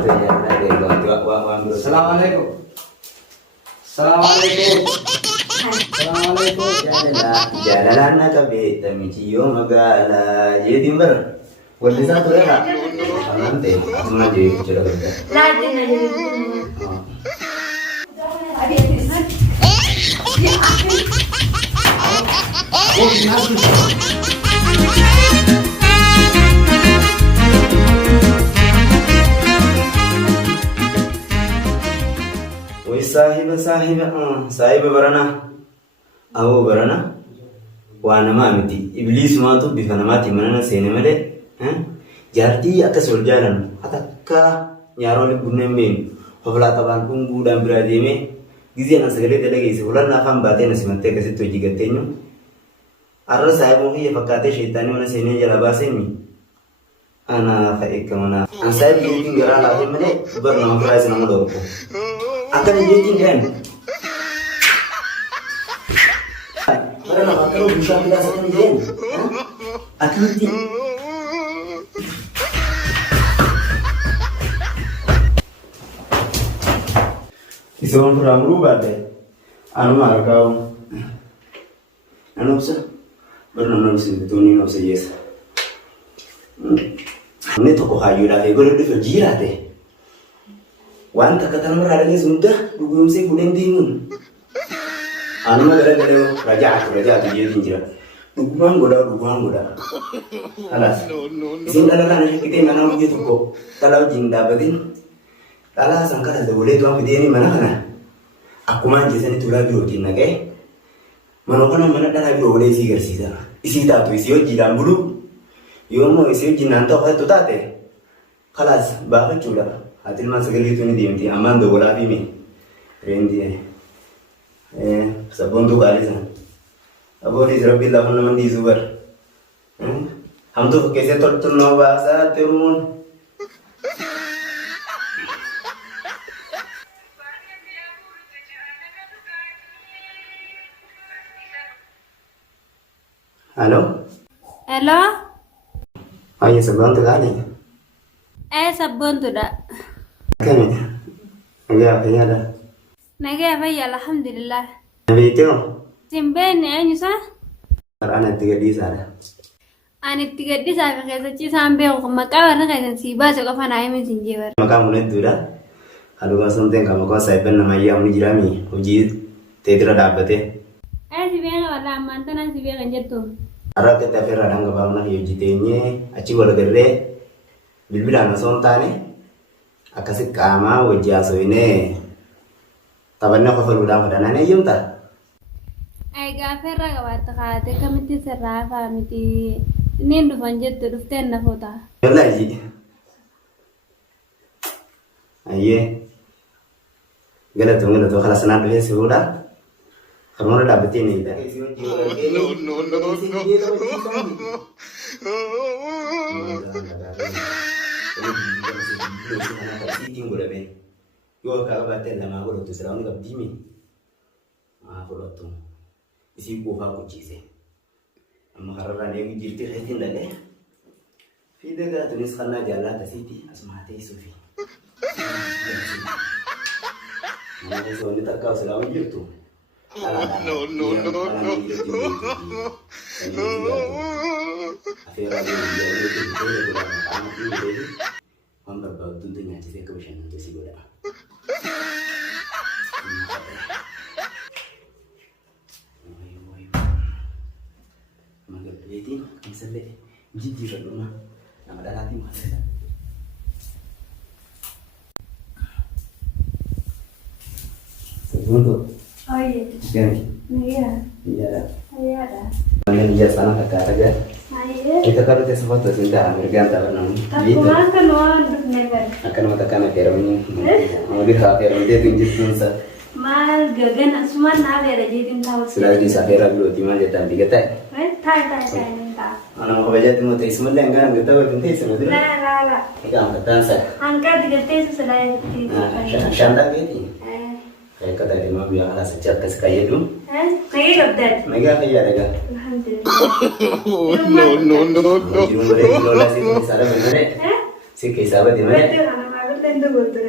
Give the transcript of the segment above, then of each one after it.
Assalamualaikum. Assalamualaikum. Assalamualaikum. Jalanan na kabe tamichiyo magala jadi ber. Wali sa to ya. Ante, mana je bicara kerja. Lagi nanti. Abi itu. Ya aku. Oh, kenapa? Woi sahib barana. Awo barana. Wana mamiti. Iblis ma tu bifana mati mana sene male. Jarti akas jalan. Atakka nyaroli bunembe. Hofla taban kungu dan berademe. Gizi anak segala telagi sebulan nafam bate nasi mante kasi tu jigatenyo. Arra sahib mo hiya fakate shaitani mana sene jala basemi. Ana faika mana. An sahib yung gara lahi male bar nama prize nama doko. Akan yung kan. Para nama kalau bisa kita sekarang jen. Akan yung Isong kurang rubah deh. Anu markau. Anu bisa. Bernama bisa betulnya nggak bisa yes. Ini toko kayu dah. Ego lebih berjira deh. Wan tak kata nomor ada ni sudah. Dugum sih kuning tingun. Anu mah gara-gara raja tu jadi tinjira. Dugum goda. Alas. Isin dalam anak kita mana begitu kok. Kalau jin dapatin. Kala sangka ada boleh tuang video ini mana kana? Aku mah jasa ni tulah birotin naga. Mana kana mana dah biro boleh isi gersisa. Isi tak tu isi oji dalam bulu. Yo mo isi oji nanti apa tu tak te? Kalas bahkan cula. Hatil masa kali tu ni diamti aman do bola bimi. Rendi sabun tu kali sana. Abo di Rabbil Allah nama di Zubar. Ham tu कैसे तो नौ bahasa terun. Halo? Hello? Ayo sebelum tu kali. Sabun tu dah. Kan? Agak apa ada? Naga apa ya alhamdulillah. Nabi itu? Simben ya nyusa? Karena 3 di sana. Ani 3 di sana kayak sih sampai aku makawar na kayak si baca kau fana ayam sinjewer. Maka mulai tu dah. Halu kasih tentang kamu kau saya pernah maya menjirami. Uji tidak dapat eh. Si biang wala mantan si biang jatuh. Arah kita ferada nggak bangun lagi uji tenye. Aci wala gerde. Bilbilan sontane. Akasih kama wajah so ini. Tabannya kau perlu dapat dana ni yum ta. Gaferra gawata kate kamiti serrafa miti nindu fanjettu duften na fota. Yalla ji. Aye. Gala tu khalas na dulu sudah. Kamu udah dapat ini dah. No. Yo kalau batal lama aku tu serang ni dimi. Aku tu. Isi buah aku cise. Makarran yang jirti retin dah deh. Fida dah tulis karena jalan tasiti asmati sufi. Mana so ni tak kau selalu jirtu. No. Akhirnya dia Hambar bau tentunya cise kebesaran tu si boda. Jadi, misalnya, jadi rumah, nama dah hati masa. Sebelum Oh iya. kan? Iya. Iya. Iya ada. Mana dia sana kata aja. Iya. Kita kalau tes foto sudah berganti apa namanya? Aku makan loh never. Akan matakan apa ini? Mau dihafir dia tunjuk tunsa. Mal gagan semua nak ada jadi tahu. Sudah di safera dulu timah jatan tiga teh. Thai minta. Anak mau baca timah teh semua dengan kita berhenti semua dulu. La. Kita angkat tansa. Angkat tiga tes sudah itu. Shanda gitu. Kayak kata dia mau biar ala sejak kesekaya dulu. Kayak gabdat. Mega kaya ada kan? Alhamdulillah. No. Di mana lola sih kisah benar? Si kisah apa di mana? Tentu betul.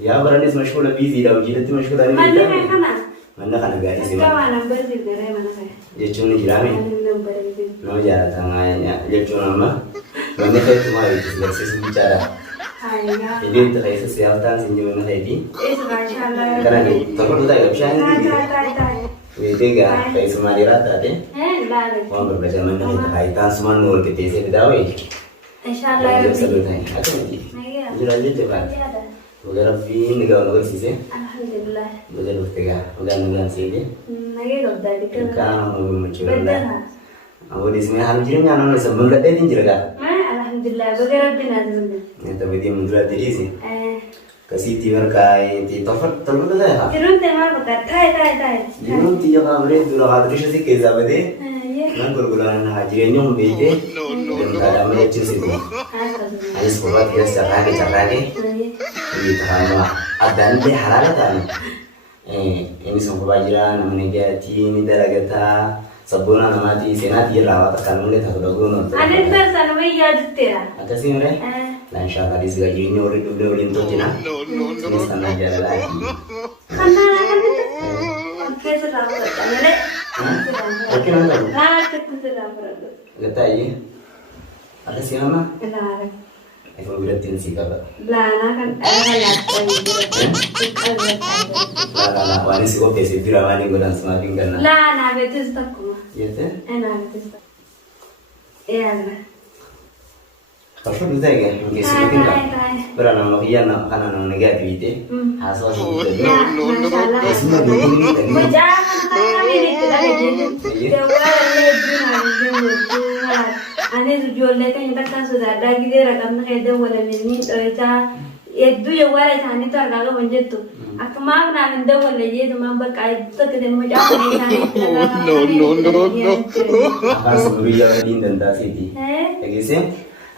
Ya beranis mashgula busy dah ujilati mashgula ni. Mana kayak kana? Mana kana gari sih? Kawan number sih dari mana kayak? Dia cuma jirami. Number itu. No jalan tengahnya. Dia cuma nama. Mana kayak cuma itu versi bicara. Ayah. Jadi itu kayak sesuatu sih mana tadi. Sekarang Karena ni, kalau tu tak bisa ni. Tai. Itu kan kayak semua dirata deh. Lalu. Mau berbaca mana kita kaitan semua nur kita isi berdawai. Insyaallah. Jadi sebelumnya, aku nanti. Jadi coba. Beberapa film negara negara sih. Alhamdulillah. Betul betul Bukan sih deh. Lagi kau dari kan. Kan mau mencuri Betul. Aku di sini harus jadi nyaman sebelum datang tinggal kan. Alhamdulillah. Betul benar benar. Ya tapi dia mundur diri sih. Kasih tidur kai ti tofat terlalu dah ya. Jerun tema bekat. Tai. Jerun tiga kabre dulu hadri sih kerja bede. Nan berbulan haji nyom bede. Dan ada macam sih. Ayo sekolah dia cakap Ini tahun adan deh halal kan. Ini semua bajiran namanya dia ini daragata sabuna namati senati rawat kan mulai tak bagus nonton. Ada terasa namanya ya jutera. Ada sih mereka. Nah insyaallah di segala ini orang dulu lintu cina. Ini sana jalan lagi. Karena oke sudah berjalan deh. Oke nonton. Kita sudah berjalan. Kata iya. Ada sih nama. Benar. Aku bilang sih kabar. Belana kan lihat Lah wani sih kok pesi dirawani godan semakin kan. Lana betul takku. Iya teh. Enak betul. Iya. Tapi itu ya, mungkin semakin kan. Berana mau iya nak kan anak negatif itu. Hasil itu. Masalah. Semua begini tadi. Jangan kami ini tidak jadi. Jawab lebih Ane jual lekan yang tak sudah ada gitu rakam nak ada wala ini terasa itu ya wala tani tu agak banyak tu. Aku mau nak anda wala je tu mau berkait tu kita mau jauh ni tani. No. Akan sebelum din dan tasiti. Lagi sih,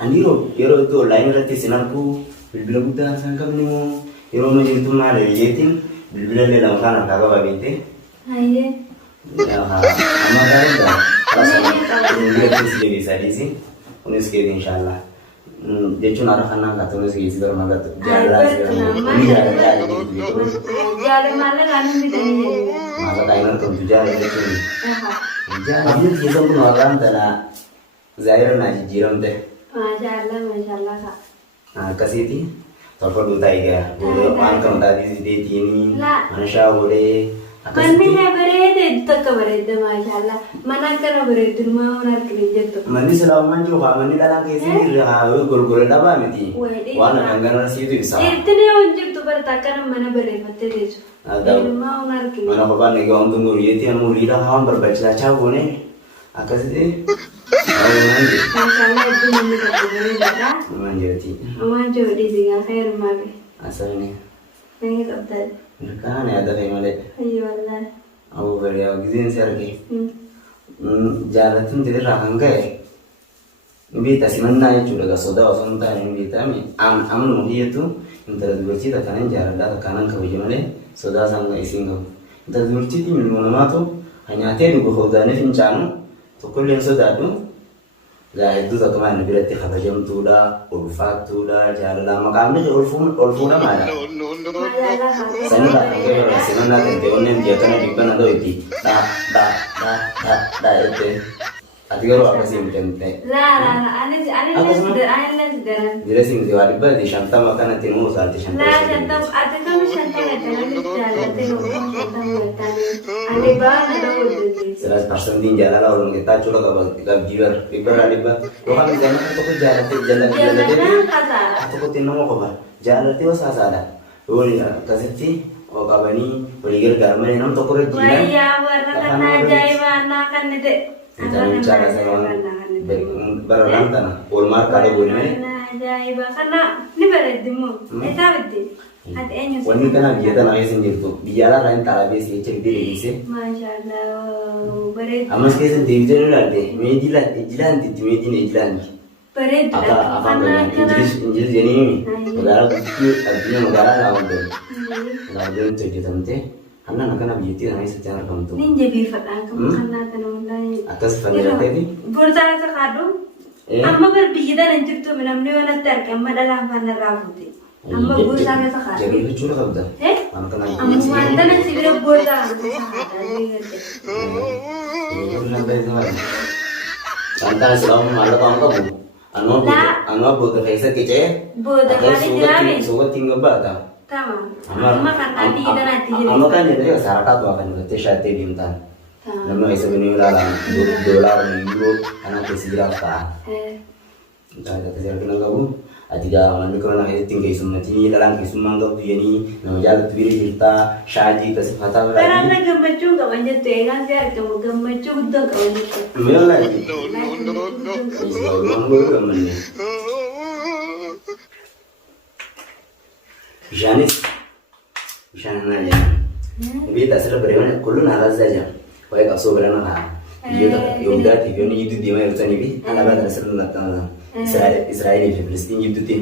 andiro itu lain rati sinarku bila buta sangka ni mo menjadi tu mana liatin bila le dalam kana kagak babite. Aye. Ya ama dah. Dia sih bisa di sini, unis kiri insyaallah. Dia cuma arah kanan kata unis kiri sudah magat jalan ini jalan gitu. Jalan mana kan tidak ni. Masa kainan tentu jalan itu. Jalan dia kita pun orang tanah Zahir naji jiram teh. Masyaallah kak. Nah kasih ti, telepon duta iga. Boleh angkat tadi di sini. Masya boleh. Mana berada tak berada masalah. Mana kena berada rumah orang kerja tu. Mandi selama juga mandi dalam kesini gol-gol apa mati. Wana anggaran situ bisa. Itu ni orang tu bertakar mana berada betul itu. Rumah orang kerja. Mana kapan nego untuk nguri itu yang nguri dah ham berbaca cawu ni. Akas itu. Mandi. Masalah itu mana berada. Mandi jadi. Aman jauh di sini saya rumah ni. Asal ni. Nengi tak tahu. Kan ada kayak mana? Ayo Allah. Aku beri gizin sergi. Jalan tu tidak rakang ke. Bita si mana yang sudah gasoda osong tak yang bita mi. Amun dia tu entar dua cita kanan jalan dah kanan ke baju mana? Soda sang ising kau. Entar dua cita minum nama tu hanya ada dua hodane fincanu. Tu kuliah soda tu. Gaya itu tak kemana berarti kata jam tu dah, ulfat tu dah, jalan lama kami ulfu dah mana? Saya nak pakai berasi mana tentang onen dia kena di mana tu itu, dah itu. Ati kalau apa sih macam tu? Lah, ane sudah. Jadi sih mesti wajib di shanta makan nanti mau saat shanta. Lah, shanta, ati kamu shanta ada jalan tengok shanta mengetahui. Ane bawa ada udah. 100% din jalan orang kita cula kalau giver alibah. Kalau kami jalan itu jalan Aku kau tinang mau kau jalan itu sasada. Boleh kasih ti, oh kabani boleh garmen nam toko rejinan. Wah, warna kan aja mana kan itu. Kita bicara sama berenang tanah. Ulmar kalau boleh. Ajaib karena ni beredimu. Eta betul. Hati enyu. Wanita nak dia tanah yang sendiri tu. Biarlah lain tak habis dia cek diri sih. Masyaallah. Bered. Amas kesan diri tu lah deh. Ijilan ijilan. Bered. Apa Inggris jadi ni. Negara kecil artinya negara lawan tu. Lawan tu jadi tante. Karena nak beauty namanya secara bentuk. Ni jadi fatah karena tanam lain. Atas pandai tadi. Bursa sekadu. Amma berbeda nanti tu menamni wana terkam dalam mana rabuti. Amma buusaa keessa kaa'e. Jabee jechuudha qabda. Waan kana Ammumaan tana si bira booda Santaan selama malam kamu kamu, anu bodoh kaisa kece, booda kali dirame. suka tinggal bata. Tamam. Amma kan tadi kita nanti jadi. Anu kan jadi sarakat tuh akan kita shate bintan. Nama isa biniwala $2 euro anak kesira ta. Entah ada kesira kena kamu. Adida mandu kerana itu tinggal semati dalam kisumang dok ni nama jalan tu biri kita shaji kasih kata Karena gemacung gak banyak tuh kan sih kamu gemacung tuh gak banyak. Memang lagi. Orang bergaman ni. Janis, Jana ya. Tapi tak serba beriman, kulun alas saja. Kau yang kasut berana ha. Yuda TV ni itu dia macam ni bi. Anak ada serba nak Israel ni Palestin itu tu.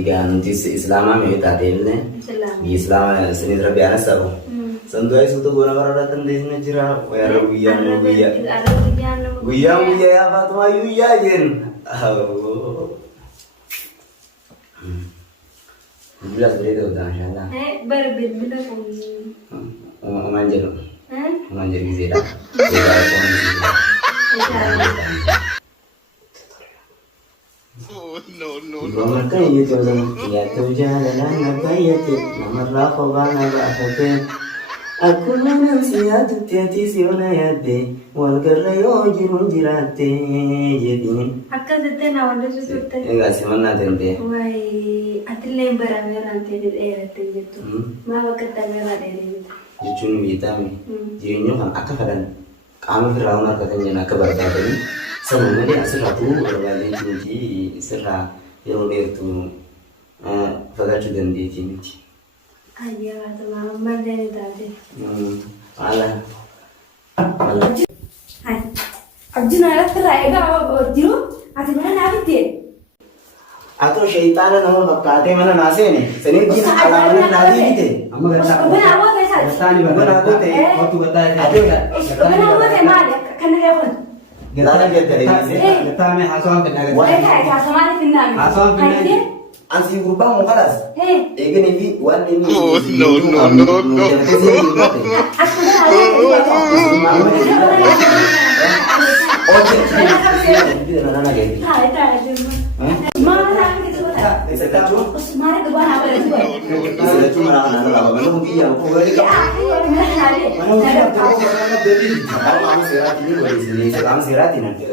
Kan nanti Islam ni tak ada ni. Islam seni terbiasa sabo. Santuai suatu guna kalau datang di sini cerah. Wayar guya ya apa tu ayu ya jen. Belas beri tu dah insyaAllah. Berbeda pun. Manjer. Manjer gizira. Gizira No. Nomor kayu tu ya tu jalan apa ya tu nomor laku bana bahagia. Aku manusia tu tiada siapa ya deh. Warga rayo jirun jirate jadi. Akka zete na wanda su tutte. Enggak sih mana tente. Wai atile barang nanti di era tentu. Ma wakata mera dene. Jujun vitamin. Jadinya kan akak kadang kami berawal katanya nak kabar tadi. Semua dia seratu berbalik tinggi serah yang dia tu pada judan di sini. Ayah atau mama dene tadi. Alah. Hai. Arjuna era terakhir apa jiru? Ati mana nabi dia? Atau syaitan nama bakate mana nasi ni? Seni jin alaman nadi ni. Amma kata. Benar awak saya. Kata ni waktu kata Ada kan? Benar awak saya mana? Kena kawan. Gimana dia tadi? Kata me hasan kena. Wai kai sama ni pindah. Hasan pindah. Ansi berubah mau kalas. Hei. Egen ini wan ini. No. Aku dah ada. Dia nana gini. Hai. Mana nak kita buat? Saya tu. Mana tu buat apa itu? Saya tu mana nana lama mana mungkin yang kau beri kau. Mana mungkin yang kau beri. Kamu sirat ini beri sini. Kamu sirat ini nanti.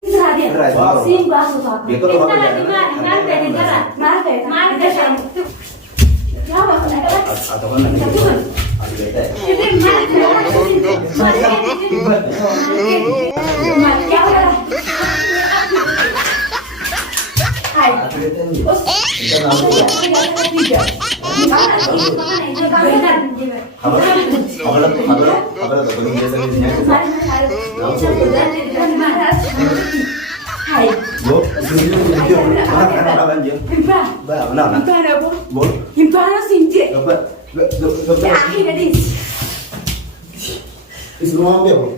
Kita Sim basu tak. Kita lagi mana tadi jalan. Mana jalan. Siapa nak jalan? Atau kan nanti. Ada beda. Kita mana? Hai. Ada beda ni. Apa belum biasa ni sini. Hai. Bo, sini dia. Mana apa banjir? Ba, mana? Bo. Dapat. Semua ambil.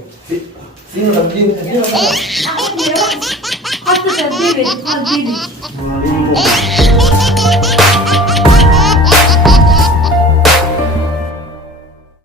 Sini lagi ni. Aku dia. Aku tak bebe.